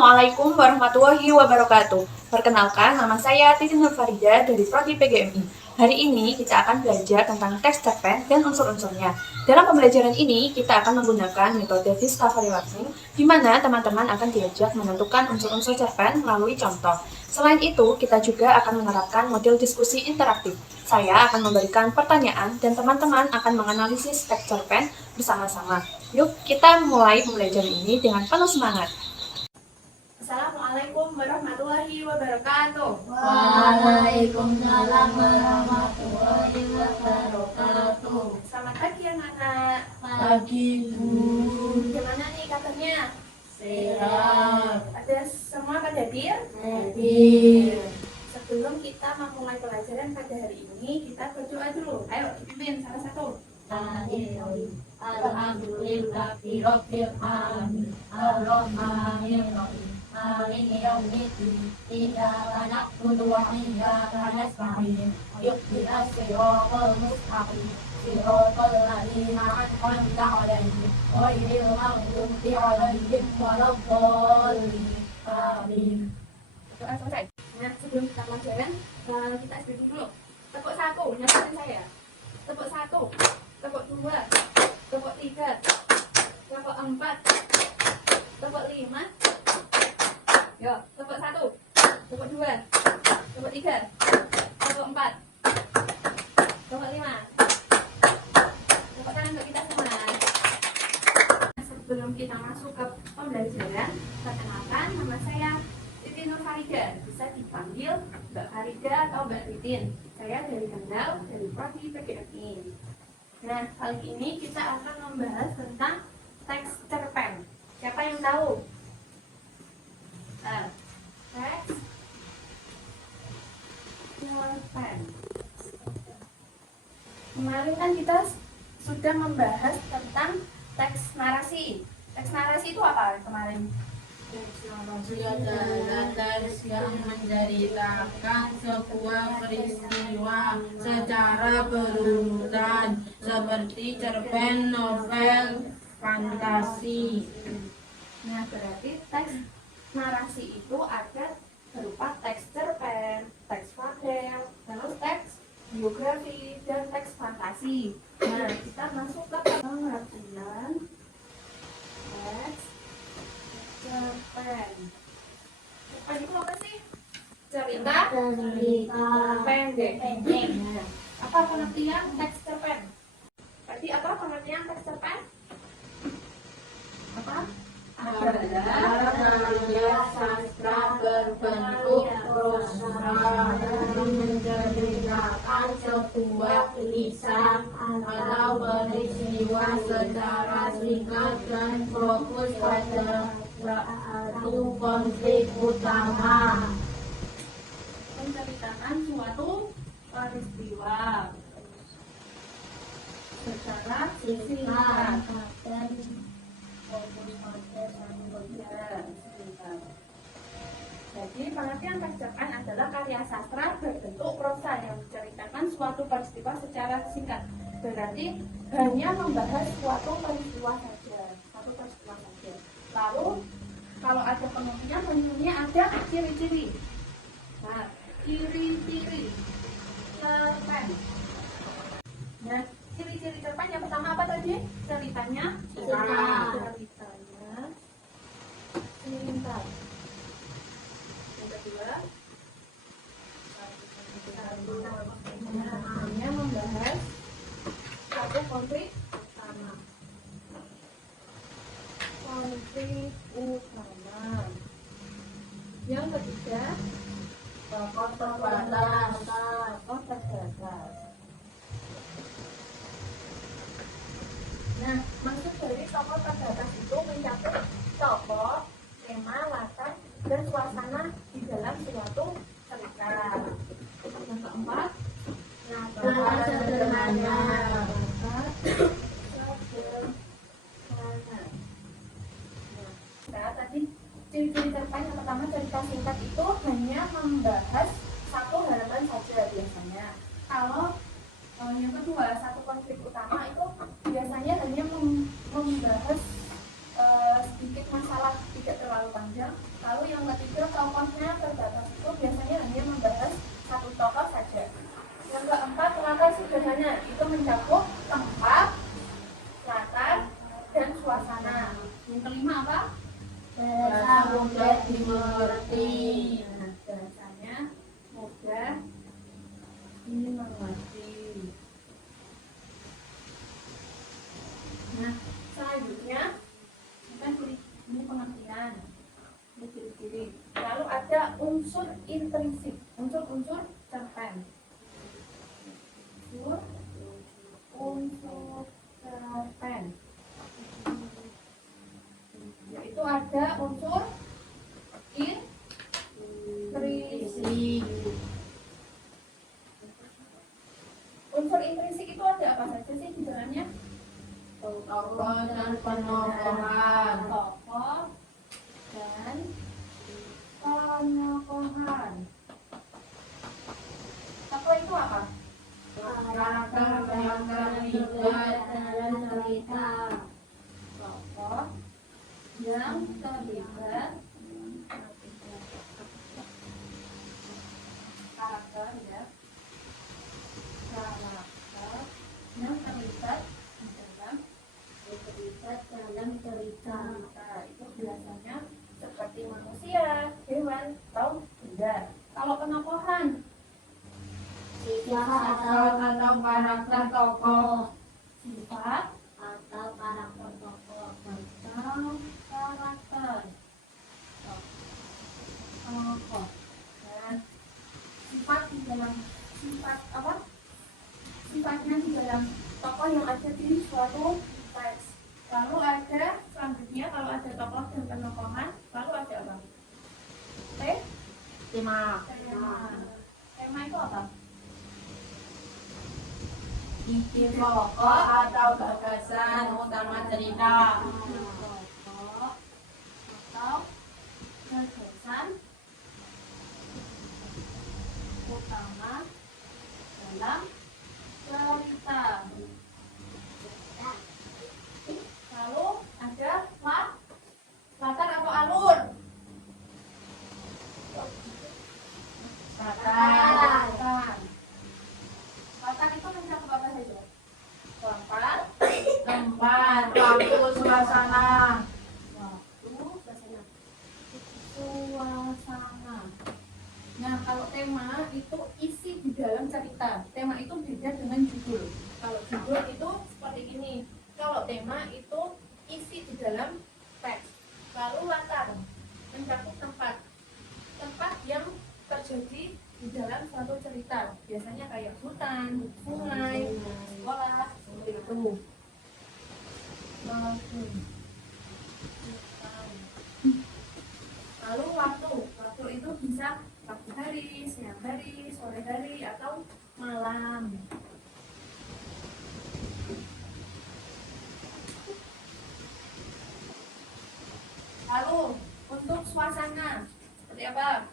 Assalamualaikum warahmatullahi wabarakatuh. Perkenalkan, nama saya Titi Nur Farida dari Prodi PGMI. Hari ini kita akan belajar tentang teks cerpen dan unsur-unsurnya. Dalam pembelajaran ini, kita akan menggunakan metode discovery learning, di mana teman-teman akan diajak menentukan unsur-unsur cerpen melalui contoh. Selain itu, kita juga akan menerapkan model diskusi interaktif. Saya akan memberikan pertanyaan dan teman-teman akan menganalisis teks cerpen bersama-sama. Yuk, kita mulai pembelajaran ini dengan penuh semangat. Assalamualaikum warahmatullahi wabarakatuh. Waalaikumsalam warahmatullahi wabarakatuh. Selamat pagi anak-anak. Pagi Bu. Gimana nih kabarnya? Sehat. Ada semua pada hadir? Hadir. Sebelum kita memulai pelajaran pada hari ini, kita berdoa dulu. Ayo dipimpin salah satu. Alhamdulillahi rabbil alamin. Ar-Rahmanir Rahim. Maliki yaumiddin. Iyyaka na'budu wa iyyaka nasta'in. Ihdinas siratal mustaqim. Siratal ladzina an'amta 'alaihim ghairil maghdubi 'alaihim waladdallin. Amin. Doa selesai. Nah, sebelum kita pelajaran, kita SBD dulu. Tepuk 1, nyatain saya. Tepuk 1, tepuk 2, tepuk 3, tepuk 4, tepuk 5. Yo, tepuk 1, tepuk 2, tepuk 3, tepuk 4, tepuk 5. Tepuk tangan untuk kita semua. Sebelum kita masuk ke pembelajaran, perkenalkan, nama saya Titi Nur Farida. Bisa dipanggil Mbak Farida atau Mbak Titin. Saya dari Kendal, dari Prodi PGMI. Nah, kali ini kita akan membahas tentang teks cerpen. Siapa yang tahu? Teks cerpen. Kemarin kan kita sudah membahas tentang teks narasi. Teks narasi itu apa kemarin? Narasi adalah teks yang menceritakan sebuah peristiwa secara berurutan seperti cerpen, novel, fantasi. Nah, berarti teks narasi itu ada berupa teks cerpen, teks fabel, terus teks biografi, dan teks fantasi. Nah, kita masuk ke pengertian teks cerpen. Cerpen itu apa sih? Cerita pendek. Nah, apa pengertian teks cerpen? Berarti apa pengertian teks cerpen? Apa? Adalah karya sastra berbentuk prosa yang menceritakan sebuah kisah atau peristiwa secara singkat dan fokus pada satu konflik utama. Menceritakan suatu peristiwa secara singkat dan fokus pada satu bagian. Jadi pengertian teks cerpen adalah karya sastra berbentuk prosa yang menceritakan suatu peristiwa secara singkat. Berarti hanya membahas suatu peristiwa saja, Lalu kalau ada pengertiannya ada ciri-ciri. Nah, ciri-ciri cerpen. Nah, ciri-ciri cerpen yang pertama apa tadi? Ceritanya singkat. Yang kedua, hanya membahas satu konflik utama. Yang ketiga, Tokoh terbatas. Nah, maksud dari tokoh terbatas itu mencakup tokoh, tema, latar, dan suasana di dalam suatu cerita. Yang keempat, Nada sederhana. Nah, tadi ciri-ciri cerpen yang pertama, cerita singkat itu hanya membahas satu halaman saja biasanya. Kalau yang kedua, satu konflik utama itu biasanya hanya membahas sedikit masalah, tidak terlalu panjang. Lalu yang ketiga, tokohnya terbatas itu biasanya hanya membahas satu tokoh saja. Yang keempat, latar sederhana itu mencakup tempat, latar, dan suasana. Yang kelima apa? Bahasa mudah dimengerti. Bahasanya mudah dimengerti. Nah, selanjutnya kita pilih ini pengertian, ini ciri-ciri. Lalu ada unsur intrinsik, unsur-unsur cerpen. Unsur cerpen, yaitu ada unsur intrinsik. Unsur intrinsik itu ada apa saja sih di dalamnya? Tokoh dan penokohan. Tokoh dan penokohan. Tokoh itu apa? Karakter yang terlibat dalam cerita. Tokoh yang terlibat, karakter ya, karakter yang terlibat dalam cerita. Itu biasanya seperti manusia, hewan, atau benda. Kalau penokohan, Sifat atau karakter tokoh. sifat Atau karakter tokoh. atau karakter tokoh. Nah, sifat di dalam sifat apa? Sifatnya di dalam tokoh yang ada di suatu teks. Lalu ada selanjutnya kalau ada tokoh dan penokohan, lalu ada apa? Tema. Tema itu apa? Isi pokok atau gagasan utama cerita. Tokoh atau gagasan utama dalam cerita. Lalu ada latar atau alur. Latar. Latar itu mencakup apa saja? Tempat. Waktu. Suasana. Suasana. Nah, kalau tema itu isi di dalam cerita. Tema itu beda dengan judul. Kalau judul itu seperti ini. Kalau tema itu isi di dalam teks. Lalu latar mencakup tempat. Tempat yang terjadi di dalam suatu cerita. Biasanya kayak hutan, sungai, sekolah, seperti itu. Lalu waktu. Waktu itu bisa pagi hari, siang hari, sore hari, atau malam. Lalu untuk suasana seperti apa?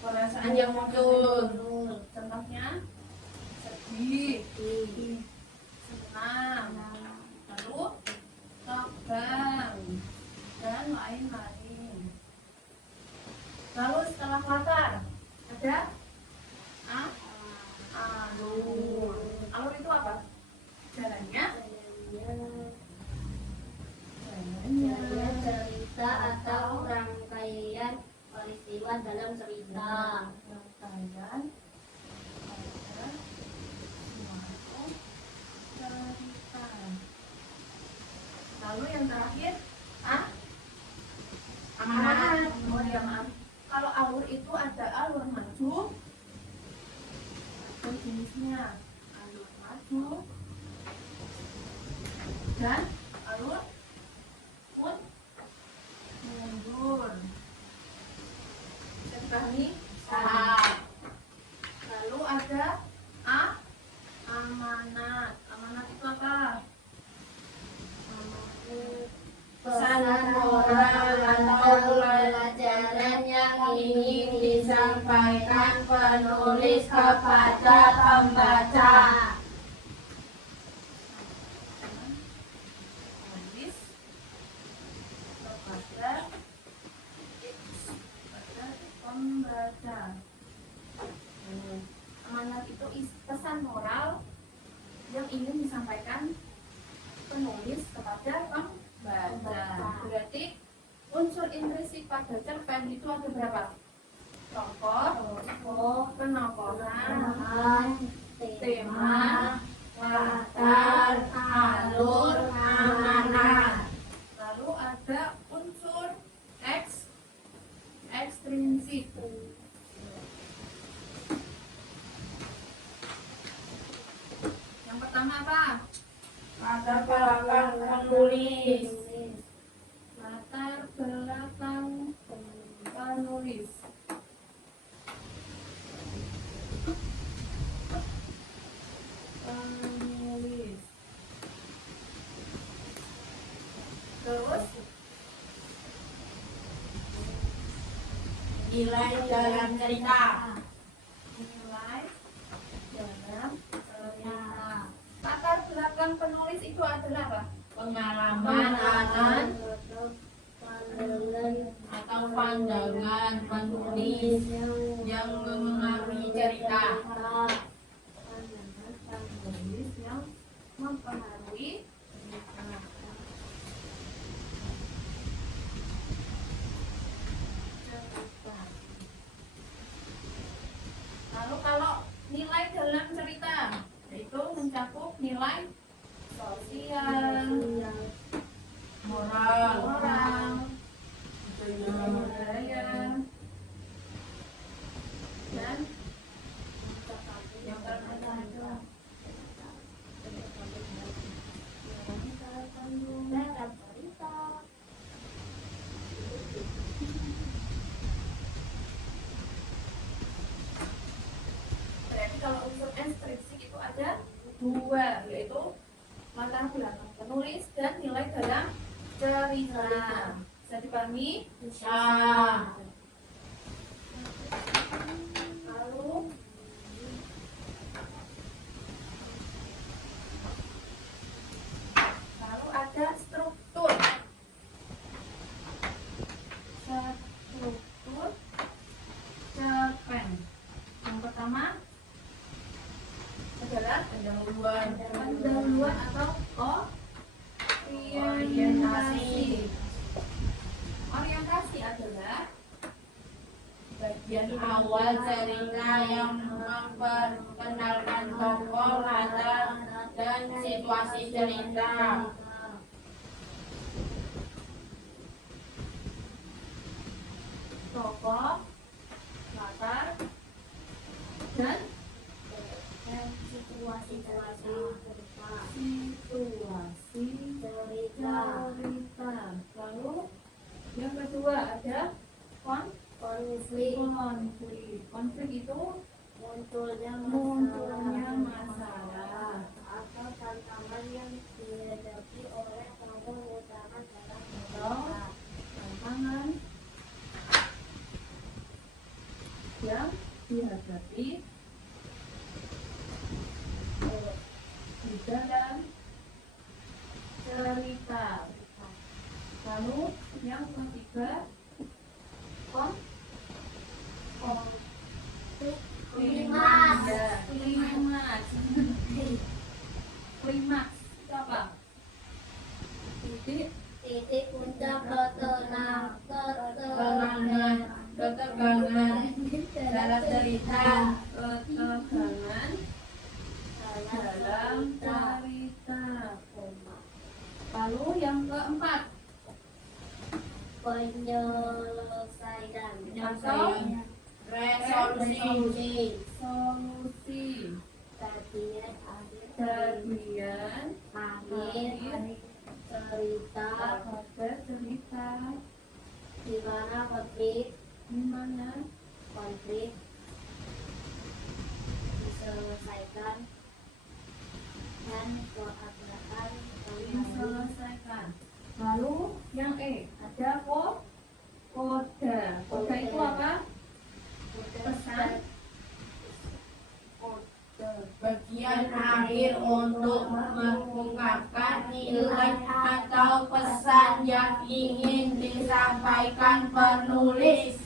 Perasaan yang muncul. Contohnya sedih, senang, lalu tegang, dan lain-lain. Lalu setelah latar ada alur. Alur itu apa? Jalannya. Cerita atau rangkaian peristiwa dalam cerita. Rangkaian pada suatu cerita. Lalu yang terakhir amanat. Oh ya, maaf. Kalau alur itu ada alur maju, atau jenisnya alur maju dan alur mundur. Bisa dipahami? Lalu ada amanat. Amanat itu apa? Pesan moral atau pelajaran yang ingin disampaikan penulis kepada pembaca. Penulis kepada pesan moral yang ingin disampaikan penulis kepada pembaca. Berarti unsur intrinsik pada cerpen itu ada berapa? Tokoh, penokohan, tema, latar, alur, amanat. Lalu ada unsur ekstrinsik. Yang pertama apa? Latar belakang penulis. Latar belakang penulis. Terus Nilai dalam cerita. nilai dalam cerita. Latar belakang penulis itu adalah apa? Pengalaman atau pandangan penulis yang mempengaruhi cerita. Penulis yang mempengaruhi cerita. Lalu kalau nilai dalam cerita itu mencakup nilai sosial, moral, budaya, dan yang terkandung dalam cerita. Berarti kalau unsur ekstrinsik itu ada dua, yaitu latar belakang penulis dan nilai dalam cerita. Bisa dipahami? Ya. Lalu ada struktur. Struktur cerpen. Yang pertama adalah pendahuluan atau orientasi. Orientasi adalah Bagian awal cerita yang memperkenalkan tokoh, latar, dan situasi cerita. tokoh, latar, dan Situasi cerita. Lalu yang kedua ada konflik. Konflik itu munculnya masalah atau tantangan yang dihadapi oleh tokoh utama dalam atau tantangan yang dihadapi di dalam cerita. Lalu yang ketiga Klimaks. Klimaks itu apa? Titik puncak ketegangan Dalam cerita. Ketegangan dalam cerita. Lalu yang keempat penyelesaian atau resolusi solusi. bagian akhir cerita pada cerita di mana konflik diselesaikan dan keakraban kembali. diselesaikan. Lalu yang ada koda. Koda itu apa? Pesan. Bagian akhir untuk mengungkapkan nilai atau pesan yang ingin disampaikan penulis.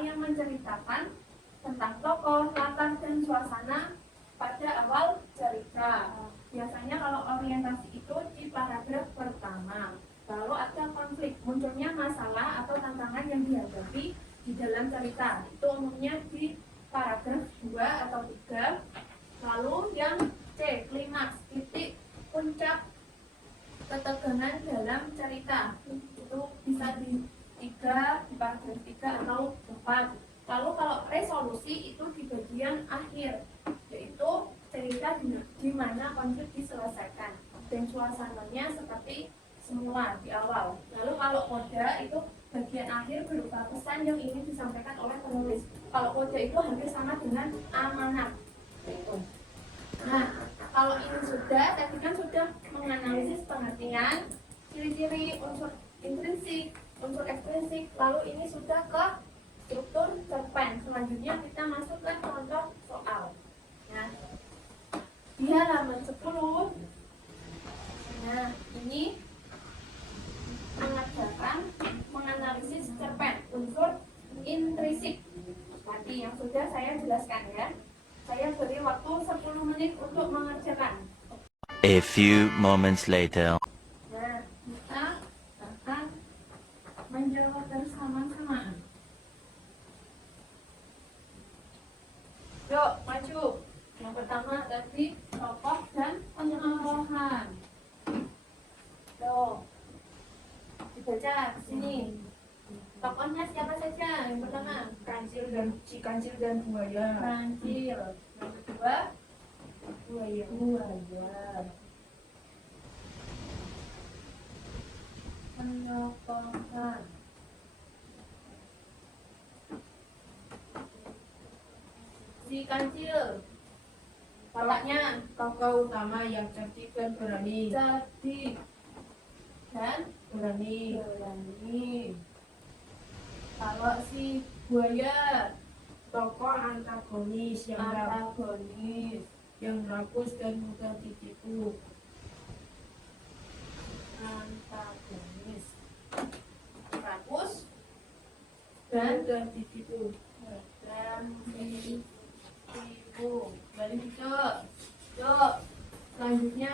yang menceritakan tentang tokoh, latar, dan suasana pada awal cerita. Biasanya kalau orientasi itu di paragraf pertama. Lalu ada konflik, munculnya masalah atau tantangan yang dihadapi di dalam cerita. Itu umumnya di paragraf 2 atau 3. Lalu yang C, klimaks, titik puncak ketegangan dalam cerita. Itu bisa di 3, di paragraf 3 atau 4. Lalu kalau resolusi itu di bagian akhir, yaitu cerita di mana konflik diselesaikan dan suasananya seperti semula di awal. Lalu kalau koda itu bagian akhir berupa pesan yang ingin disampaikan oleh penulis. Kalau koda itu hampir sama dengan amanat. Nah, kalau ini sudah, tadi kan sudah menganalisis pengertian, ciri-ciri unsur intrinsik, unsur ekstrinsik, lalu ini sudah ke struktur cerpen. Selanjutnya kita masuk ke contoh soal. Nah, di halaman 10, nah ini mengerjakan menganalisis cerpen unsur intrinsik. Tadi yang sudah saya jelaskan ya. Saya beri waktu 10 menit untuk mengerjakan. A few moments later. Nah, kita akan menjawab bersama-sama. Yuk, maju. Yang pertama tadi tokoh dan penyuluhan. Yuk, dibaca di sini. Tokohnya siapa saja? Yang pertama, Si kancil dan buaya. Kancil. Yang kedua, Buaya. penyokongan. Si kancil. Bapaknya Tokoh utama yang cerdik dan berani. cerdik dan Berani. berani. Kalau si buaya Tokoh antagonis antagonis, yang rakus dan mudah ditipu. antagonis, rakus dan Mudah ditipu. ditipu. Balik itu. Yuk, selanjutnya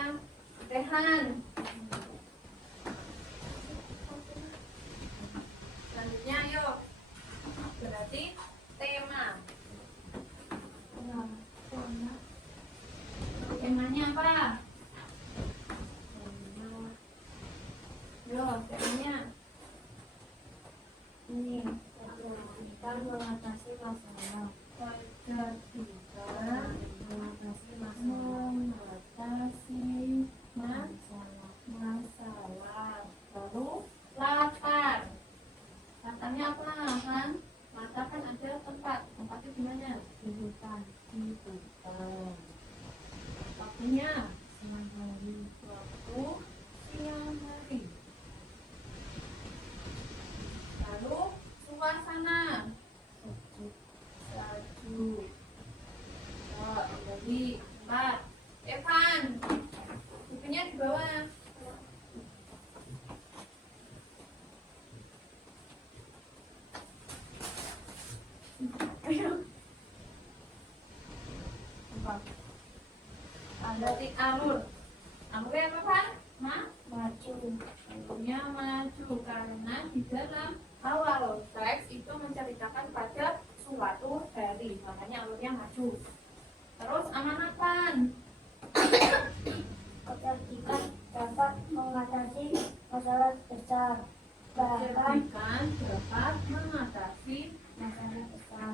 Rehan. Selanjutnya yuk. Berarti tema. Temanya apa? Yuk, temanya. Ini Kita mengatasi masalah. pada kita Mengatasi mengatasi masalah. masalah. Lalu latar. Latarnya apa kan? Latar kan ada tempat. Tempatnya di mana? Di hutan. Di hutan. Waktunya Siang hari. waktu siang hari. Lalu suasana Sejuk. salju. Oh, jadi 4. Evan, bukunya di bawah. Ayo. Empat. Berarti alur. Alurnya apa, Pak? Maju. Alurnya maju karena di dalam awal teks itu menceritakan pada suatu hari, makanya alurnya maju. Terus amanatan. Kecerdikan dapat mengatasi masalah besar. Bahkan Kecerdikan dapat mengatasi masalah besar.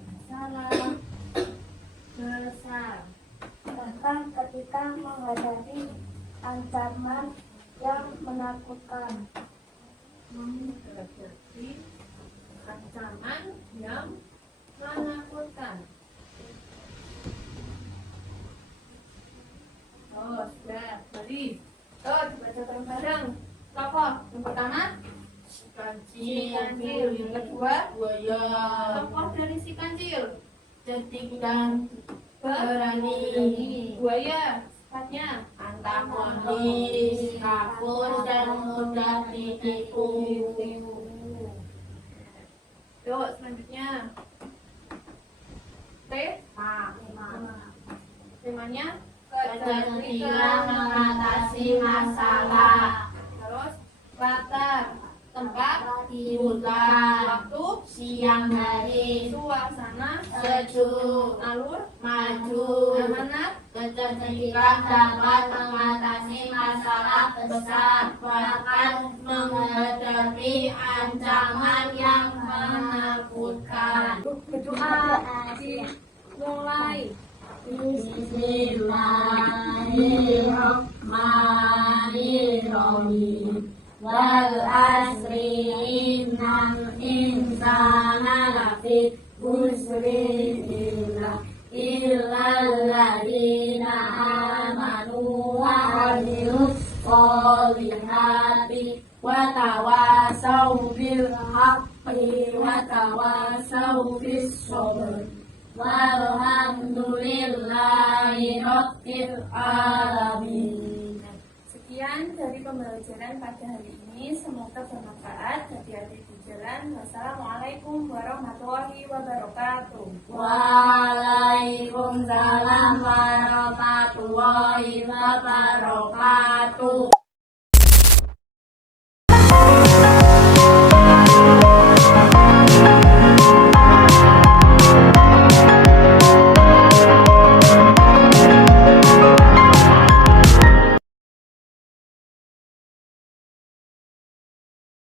masalah besar. Bahkan ketika menghadapi ancaman yang menakutkan. Menghadapi ancaman yang menakutkan. Oh, sudah. Beri. Oh, dibaca bareng-bareng. Tokoh yang pertama Si kancil. si kancil, yang kedua Buaya. tokoh dari si kancil, Cerdik dan berani. buaya, sifatnya Antagonis. Rakus dan mudah ditipu. Pertanyaannya, Ketertiban mengatasi masalah. terus latar, tempat, Hutan. waktu, Siang hari. suasana, Sejuk. alur, Maju. amanat, Ketertiban dapat mengatasi masalah besar, bahkan menghadapi ancaman yang menakutkan. berdoa, mulai. Bismillahirrahmanirrahim. Wal asri innal insana lafi khusri illal ladzina amanu wa amilus sholihati wa tawasaw bil haqqi wa tawasaw bis sabr. Walhamdulillahi rabbil alamin. Sekian dari pembelajaran pada hari ini. Semoga bermanfaat. Hati-hati di jalan. Wassalamualaikum warahmatullahi wabarakatuh. Waalaikumsalam warahmatullahi wabarakatuh.